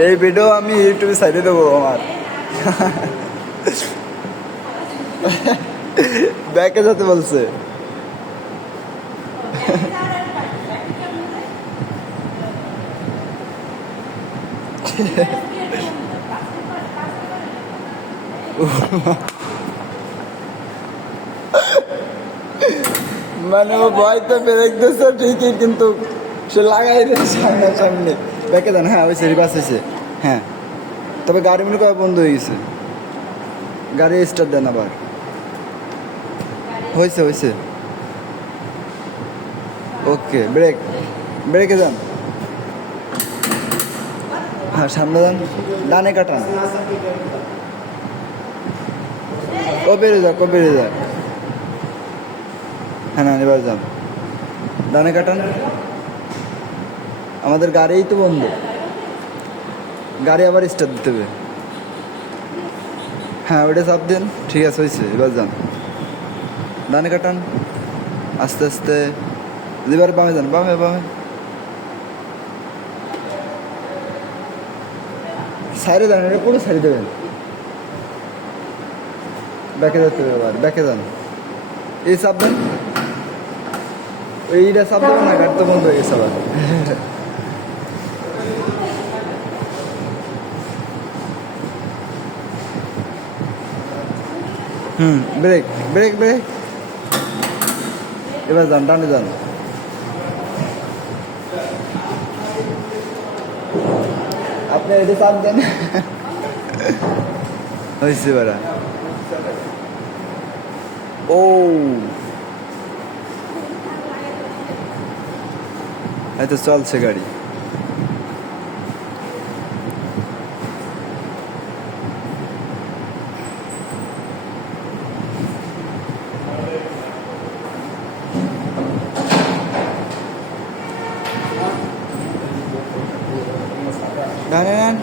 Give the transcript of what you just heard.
এই ভিডিও আমি ইউটিউবে সাইডে দেবো আমার। ব্যাকে যেতে বলছে। মানে ও ভয়তে ব্রেক দিচ্ছে ঠিকই, কিন্তু সে লাগাই দিয়েছে সামনে। ব্যাকে দেন, হ্যাঁ হয়েছে, রিভার্স হয়েছে। হ্যাঁ, তবে গাড়ি মনে করা বন্ধ হয়ে গেছে। গাড়ি স্টার্ট দেন আবার। হয়েছে হয়েছে। ওকে, ব্রেক, ব্রেকে যান। হ্যাঁ সামনে যান, ডানে কাটান। ও বেড়ে যাক, ও বেড়ে যাক। হ্যাঁ না, এবার যান, ডানে কাটান। আমাদের গাড়িই তো বন্ধ, গাড়ি আবার স্টার্ট দিতে হবে। হ্যাঁ ওইটা চাপ দেন, ঠিক আছে হয়েছে, এবার যান, ডানে কাটান আস্তে আস্তে। এবার বামে যান, বামে বামে। সাইডে যান, এটা পুরো সাইডে দেবেন। ব্যাকে যেতে হবে, এবার ব্যাকে যান, এই চাপ দেন। এইটা চাপ দেবেন না, গাড়ি তো বন্ধ হয়ে গেছে আবার। Brake brake brake. এবার যান, ডানে যান। আপনি এটা চাপ দেন। হয়েছে বেড়া। ও হয়তো চলছে গাড়ি। ডানে নেন।